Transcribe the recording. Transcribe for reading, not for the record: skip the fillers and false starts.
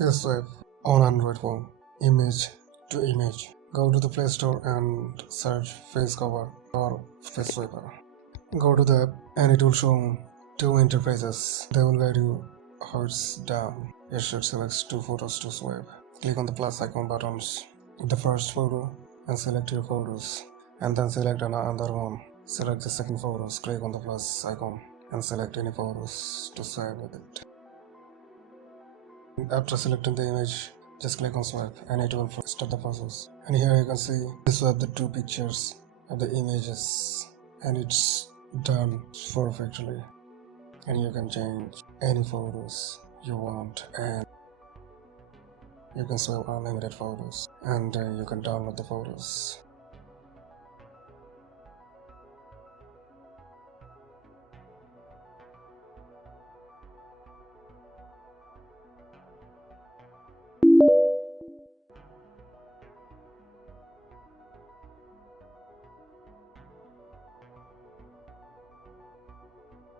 Yes, swipe on Android phone, image to image. Go to the Play Store and search face cover or face swiper. Go to the app and it will show two interfaces. They will guide you how it's done. You should select two photos to swipe. Click on the plus icon buttons, the first photo, and select your photos. And then select another one. Select the second photos, click on the plus icon and select any photos to swipe with it. After selecting the image, just click on swipe and it will start the process. And here you can see you swipe the two pictures of the images and it's done perfectly. And you can change any photos you want and you can swipe unlimited photos and you can download the photos.